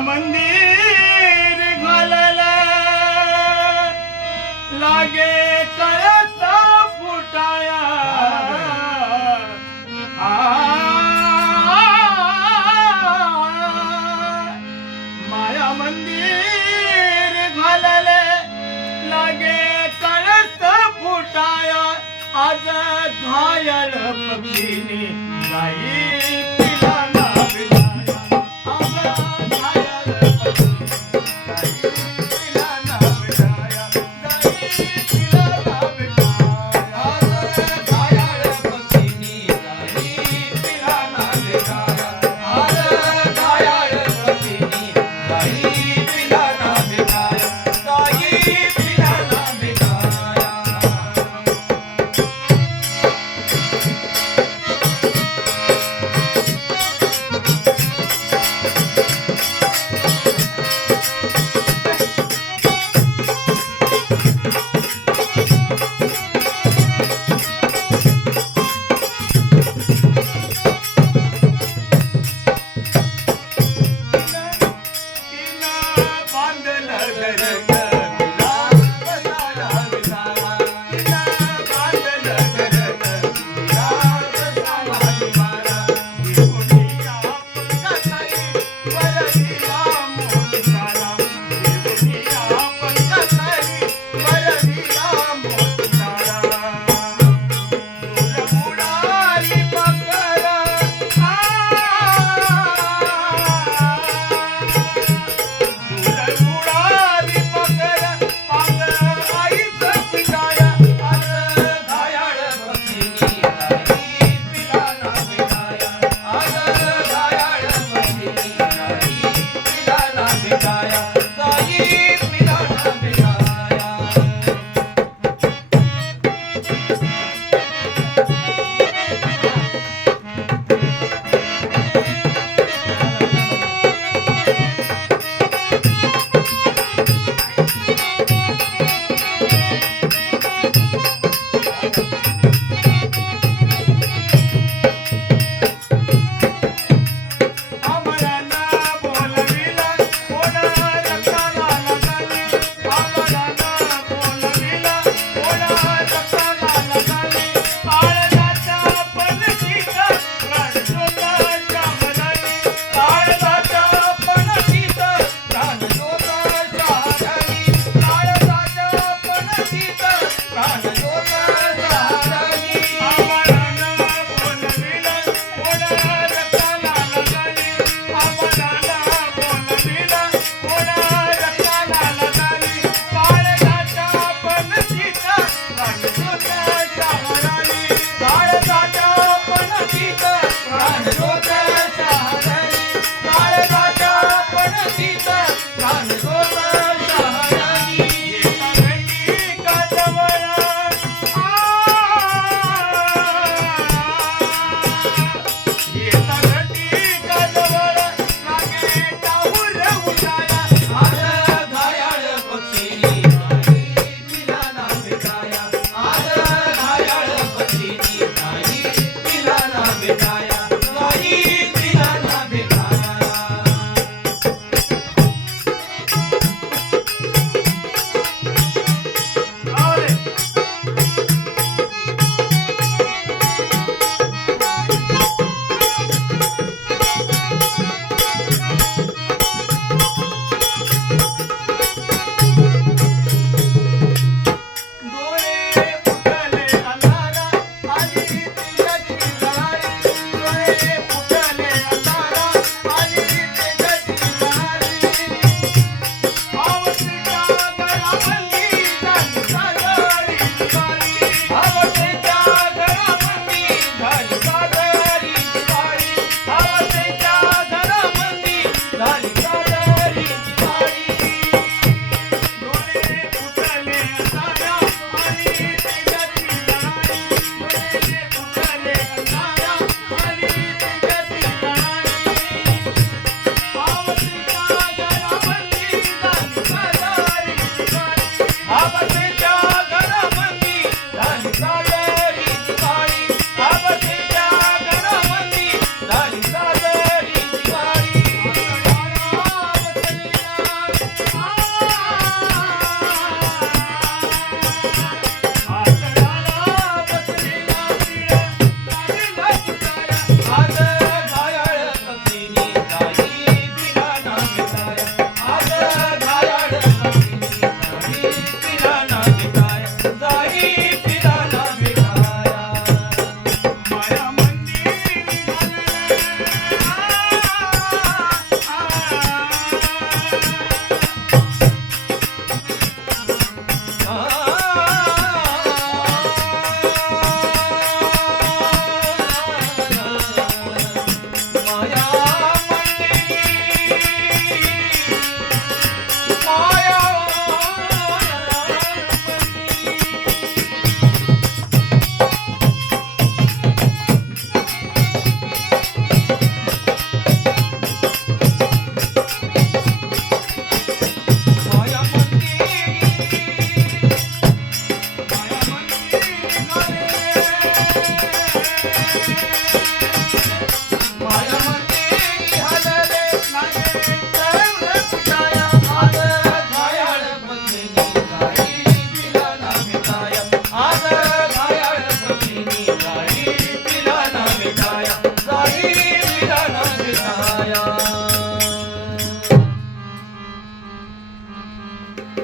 मंदिर घालायला लागे कळता फुटाया. माया मंदिर घालायला लागे कळत फुटाया. आज घायल पक्षीने जाई Nadi Nadi